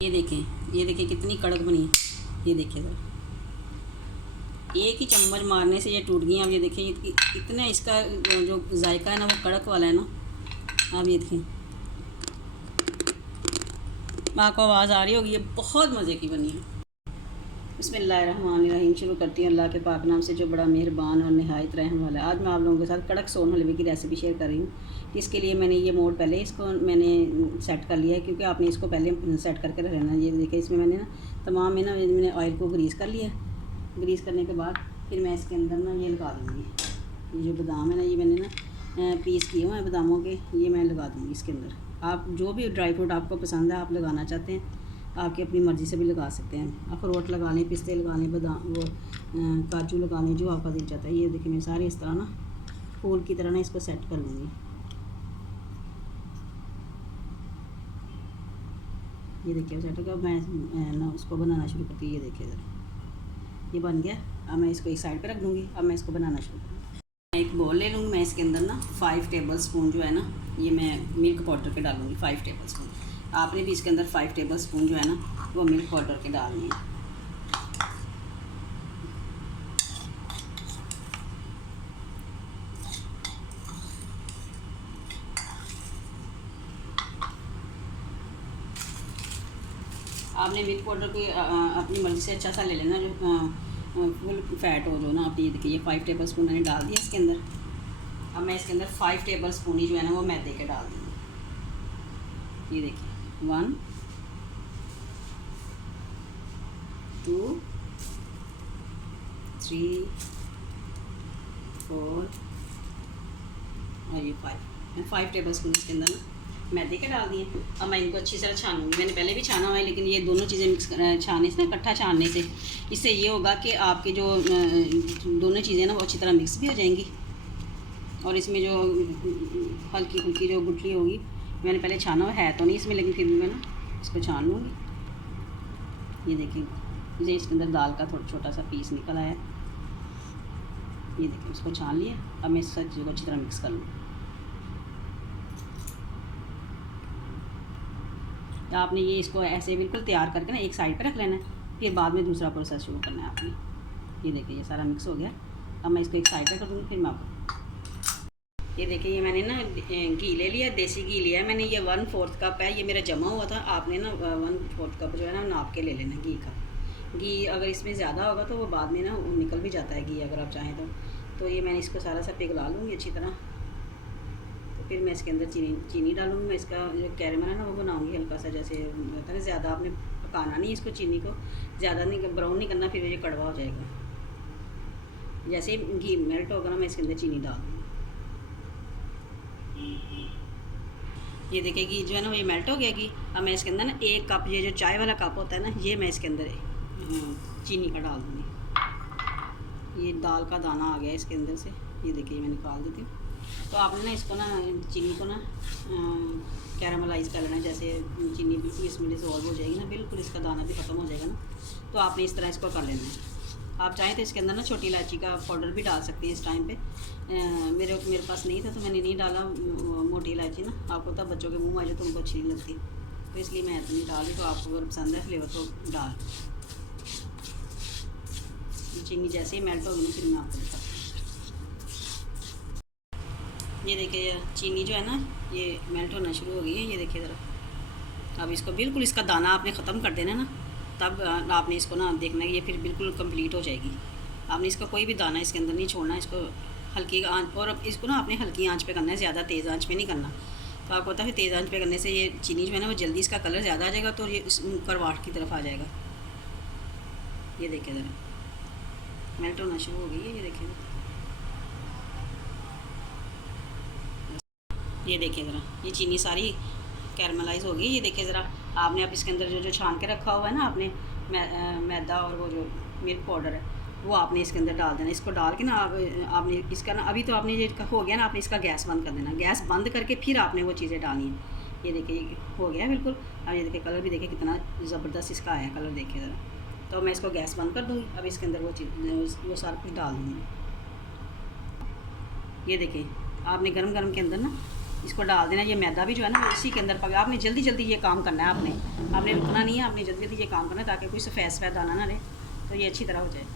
ये देखें कितनी कड़क बनी है। ये देखिए ज़रा, एक ही चम्मच मारने से ये टूट गई। अब ये देखिए इतना इसका जो जायका है ना वो कड़क वाला है ना। अब ये देखिए, आपको आवाज़ आ रही होगी, ये बहुत मज़े की बनी है। बिस्मिल्लाहिर्रहमानिर्रहीम। शुरू करती हूँ अल्लाह के पाक नाम से जो बड़ा मेहरबान और नहायत रहम वाला है। आज मैं आप लोगों के साथ कड़क सोन हलवे की रेसिपी शेयर कर रही हूँ। इसके लिए मैंने ये मोड पहले इसको मैंने सेट कर लिया है, क्योंकि आपने इसको पहले सेट करके रहना। ये देखिए, इसमें मैंने ना तमाम में ना मैंने ऑयल को ग्रीस कर लिया। ग्रीस करने के बाद फिर मैं इसके अंदर ना ये लगा दूँगी। ये जो बादाम है ना, ये मैंने ना पीस किए हुए हैं बादामों के, ये मैं लगा दूँगी इसके अंदर। आप जो भी ड्राई फ्रूट आपको पसंद है, आप लगाना चाहते हैं, आपकी अपनी मर्ज़ी से भी लगा सकते हैं। अखरोट लगा लें, पिस्ते लगा लें, बादाम वो काजू लगा लें, जो आपका दिल चाहता है। ये देखिए मैं सारे इस तरह ना फूल की तरह ना इसको सेट कर लूँगी। ये देखिए सेट होगा। मैं ना उसको बनाना शुरू करती हूँ। ये देखिए ज़रा, ये बन गया। अब मैं इसको एक साइड पे रख दूँगी। अब मैं इसको बनाना शुरू करूँगी। मैं एक बॉल ले लूँगी। मैं इसके अंदर ना 5 टेबल स्पून जो है ना, ये मैं मिल्क पाउडर के डालूँगी। 5 टेबल स्पून। आपने भी इसके अंदर 5 टेबल स्पून जो है ना वो मिल्क पाउडर के डालनी है। आपने मिल्क पाउडर को अपनी मर्ज़ी से अच्छा सा ले लेना, जो फुल फैट हो जो ना। आप ये देखिए, ये 5 टेबल स्पून मैंने डाल दिया इसके अंदर। अब मैं इसके अंदर 5 टेबल स्पून ही जो है ना वो मैदे के डाल दूँगी। ये देखिए 1 2 3 4 और ये 5। मैं 5 टेबल स्पून इसके अंदर ना मैदे के डाल दिए। अब मैं इनको अच्छी तरह छानूंगी। मैंने पहले भी छाना हुआ है, लेकिन ये दोनों चीज़ें मिक्स छानने से, इकट्ठा छानने से इससे ये होगा कि आपकी जो दोनों चीज़ें ना वो अच्छी तरह मिक्स भी हो जाएंगी। और इसमें जो हल्की फुल्की जो गुठली होगी, मैंने पहले छाना हुआ है तो नहीं इसमें, लेकिन फिर भी मैं ना इसको छान लूँगी। ये देखिए, मुझे इसके अंदर दाल का थोड़ा छोटा सा पीस निकल आया। ये देखिए, उसको छान लिया। अब मैं इस चीज़ को अच्छी तरह मिक्स कर लूँ। आपने ये इसको ऐसे बिल्कुल तैयार करके ना एक साइड पे रख लेना है, फिर बाद में दूसरा प्रोसेस शुरू करना है आपने। ये देखिए, ये सारा मिक्स हो गया। अब मैं इसको एक साइड पे कर दूँगी, फिर मैं आपको ये देखिए, ये मैंने ना घी ले लिया, देसी घी लिया है मैंने। ये 1/4 कप है, ये मेरा जमा हुआ था। आपने ना 1/4 कप जो है ना नाप के ले लेना घी का। घी अगर इसमें ज़्यादा होगा तो वो बाद में ना निकल भी जाता है घी, अगर आप चाहें तो ये मैंने इसको सारा सा पिघला लूँगी अच्छी तरह। तो फिर मैं इसके अंदर चीनी डालूँगी। मैं इसका जो कैरेमल है ना वो बनाऊँगी हल्का सा, जैसे होता है, ज़्यादा आपने पकाना नहीं इसको, चीनी को ज़्यादा नहीं ब्राउन नहीं करना, फिर ये कड़वा हो जाएगा। जैसे ही घी मेल्ट होगा ना, मैं इसके अंदर चीनी डाल दूँगी। ये देखिए घी जो है ना वो ये मेल्ट हो गया घी। अब मैं इसके अंदर ना 1 कप, ये जो चाय वाला कप होता है ना, ये मैं इसके अंदर चीनी का डाल दूँगी। ये दाल का दाना आ गया इसके अंदर से। ये देखिए, मैं निकाल देती हूँ। तो आपने ना इसको ना चीनी को ना कैरामलाइज़ कर लेना। जैसे चीनी बिल्कुल इसमें डिसॉल्व हो जाएगी ना, बिल्कुल इसका दाना भी ख़त्म हो जाएगा ना, तो आपने इस तरह इसको कर लेना है। आप चाहें तो इसके अंदर ना छोटी इलायची का पाउडर भी डाल सकते हैं इस टाइम पे। मेरे पास नहीं था तो मैंने नहीं डाला मोटी इलायची ना। आपको तब बच्चों के मुंह में आ जाए तो उनको अच्छी नहीं लगती, तो इसलिए मैं तो नहीं डाली। तो आपको अगर पसंद है फ्लेवर तो डाल। चीनी जैसे ही मेल्ट होगी ना, फिर मैं आपको बताती हूँ। ये देखिए, चीनी जो है ना ये मेल्ट होना शुरू हो गई है। ये देखिए ज़रा, अब इसको बिल्कुल इसका दाना आपने ख़त्म कर देना ना, तब आपने इसको ना देखना है, ये फिर बिल्कुल कंप्लीट हो जाएगी। आपने इसका कोई भी दाना इसके अंदर नहीं छोड़ना, इसको हल्की आंच, और अब इसको ना आपने हल्की आंच पे करना है, ज़्यादा तेज़ आंच पे नहीं करना। तो आपको पता है तेज़ आंच पे करने से ये चीनी जो है ना वो जल्दी इसका कलर ज़्यादा आ जाएगा, तो ये करवाहट की तरफ आ जाएगा। ये देखिए ज़रा मेल्ट होना शुरू हो गई है। ये देखिए ज़रा, ये चीनी सारी कैरमलाइज़ हो गई। ये देखिए ज़रा, आपने अब इसके अंदर जो छान के रखा हुआ है ना आपने मैदा और वो जो मिल्क पाउडर है, वो आपने इसके अंदर डाल देना। इसको डाल के ना आपने इसका ना, अभी तो आपने ये हो गया ना, आपने इसका गैस बंद कर देना। गैस बंद करके फिर आपने वो चीज़ें डालनी है। ये देखिए हो गया बिल्कुल। अब ये देखिए कलर भी देखिए कितना ज़बरदस्त इसका आया कलर, देखिए ज़रा। तो मैं इसको गैस बंद कर दूँगी। अब इसके अंदर वो सारा कुछ डाल दूँगी। ये देखिए, आपने गरम गरम के अंदर ना इसको डाल देना। ये मैदा भी जो है ना इसी के अंदर पका। आपने जल्दी जल्दी ये काम करना है, आपने रुकना नहीं है, आपने जल्दी जल्दी ये काम करना है ताकि कोई सफ़ेद सफ़ेद दाना ना रहे, तो ये अच्छी तरह हो जाए,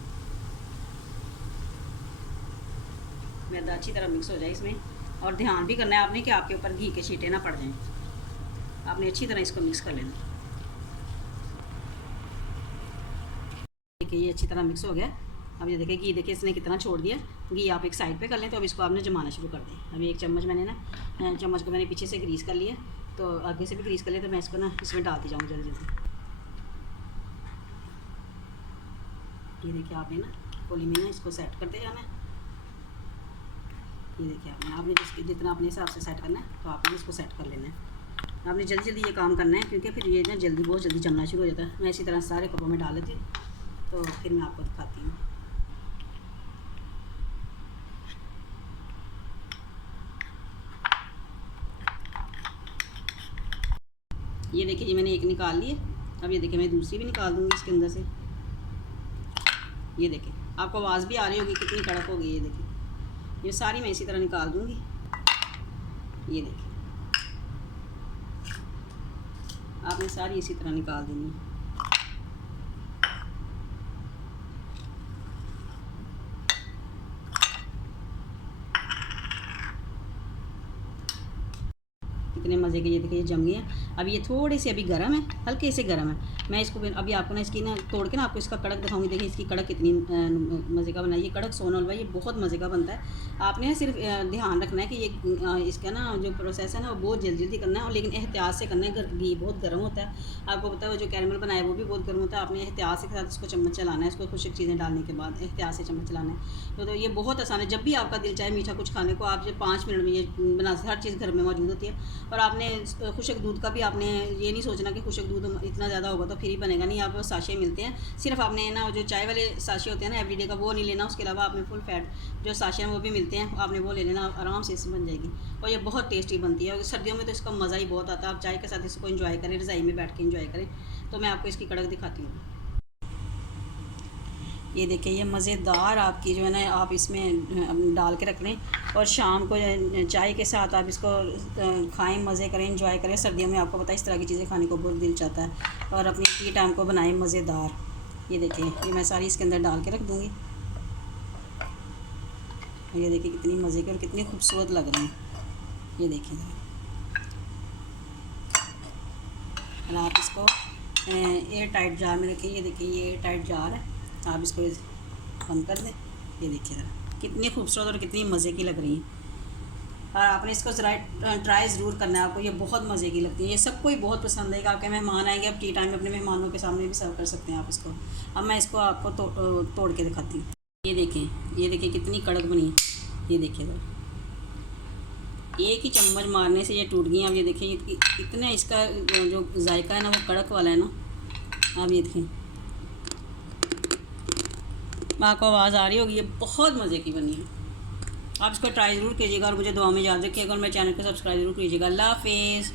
मैदा अच्छी तरह मिक्स हो जाए इसमें। और ध्यान भी करना है आपने कि आपके ऊपर घी के छींटे ना पड़ जाएं। आपने अच्छी तरह इसको मिक्स कर लेना। देखिए ये अच्छी तरह मिक्स हो गया। अब ये देखिए घी, देखिए इसने कितना छोड़ दिया। घी आप एक साइड पे कर लें। तो अब इसको आपने जमाना शुरू कर दें। अभी एक चम्मच मैंने ना, चम्मच को मैंने पीछे से ग्रीस कर लिया, तो आगे से भी ग्रीस कर लिया। तो मैं इसको ना इसमें डालती जाऊँ जल्दी जल्दी। ये देखिए आपने ना कोली में ना इसको सेट करते जाना है। ये देखिए आपने जितना अपने हिसाब से सेट करना है तो आपने इसको सेट कर लेना है। आपने जल्दी जल्दी ये काम करना है क्योंकि फिर ये ना बहुत जल्दी जमना शुरू हो जाता है। मैं इसी तरह सारे कपड़ों में डाल लेती हूँ, तो फिर मैं आपको दिखाती हूँ। ये देखिए ये मैंने एक निकाल ली है। अब ये देखिए मैं दूसरी भी निकाल दूँगी इसके अंदर से। ये देखिए आपको आवाज़ भी आ रही होगी कितनी कड़क हो गई। ये देखिए ये सारी मैं इसी तरह निकाल दूँगी। ये देखिए आपने सारी इसी तरह निकाल देनी है। कितने मज़े के, ये देखिए ये जम गए हैं। अब ये थोड़े से अभी गर्म है, हल्के से गर्म है। मैं इसको अभी आपको ना इसकी ना तोड़ के ना आपको इसका कड़क दिखाऊंगी। देखिए इसकी कड़क कितनी मज़े का बना है। ये कड़क सोना हलवा ये बहुत मज़े का बनता है। आपने ना सिर्फ ध्यान रखना है कि ये इसका ना जो प्रोसेस है ना वो बहुत जल्दी जल्दी करना है, और लेकिन एहतियात से करना है। घी बहुत गर्म होता है, आपको पता है। जो कैरमल बनाया है वो भी बहुत गर्म होता है। आपने एहतियात से साथ इसको चम्मच चलाना है। इसको खुशक चीज़ें डालने के बाद एहतियात से चम्मच चलाना है। तो ये बहुत आसान है। जब भी आपका दिल चाहे मीठा कुछ खाने को, आप जो 5 मिनट में ये बना, हर चीज़ घर में मौजूद होती है। और आपने खुशक दूध का भी आपने ये नहीं सोचना कि खुशक दूध इतना ज़्यादा होगा तो फिर ही बनेगा। नहीं, आप साशे मिलते हैं। सिर्फ आपने ना जो चाय वाले साशे होते हैं ना एवरीडे का, वो नहीं लेना। उसके अलावा आपने फुल फैट जो साशे हैं वो भी मिलते हैं, आपने वो ले लेना। आराम से इससे बन जाएगी और ये बहुत टेस्टी बनती है। और सर्दियों में तो इसका मज़ा ही बहुत आता है। आप चाय के साथ इसको एंजॉय करें, रज़ाई में बैठ के एंजॉय करें। तो मैं आपको इसकी कड़क दिखाती हूँ। ये देखिए ये मज़ेदार आपकी जो है ना, आप इसमें डाल के रख लें और शाम को चाय के साथ आप इसको खाएं, मज़े करें, एंजॉय करें। सर्दियों में आपको पता है इस तरह की चीज़ें खाने को बहुत दिल चाहता है। और अपनी टी टाइम को बनाएं मज़ेदार। ये देखिए ये मैं सारी इसके अंदर डाल के रख दूँगी। ये देखिए कितनी मज़े की और कितनी खूबसूरत लग रही हैं। ये देखिए और आप इसको एयर टाइट जार में रखें। ये देखिए ये एयर टाइट जार है, आप इसको बंद कर दें। ये देखिए ज़रा कितनी खूबसूरत और कितनी मज़े की लग रही है। और आपने इसको ज़रा ट्राई ज़रूर करना है। आपको ये बहुत मज़े की लगती है। ये सबको ही बहुत पसंद आएगा। आपके मेहमान आएंगे, आप टी टाइम में अपने मेहमानों के सामने भी सर्व कर सकते हैं आप इसको। अब मैं इसको आपको तोड़ के दिखाती हूँ। ये देखिए कितनी कड़क बनी है। ये देखिए ज़रा एक ही चम्मच मारने से ये टूट गई। अब ये देखिए इतना इसका जो जायका है ना वो कड़क वाला है ना। अब ये देखिए आपको आवाज़ आ रही होगी, ये बहुत मज़े की बनी है। आप इसको ट्राई ज़रूर कीजिएगा और मुझे दुआ में याद रखिएगा और मेरे चैनल को सब्सक्राइब ज़रूर कीजिएगा। अल्लाह हाफ़िज़।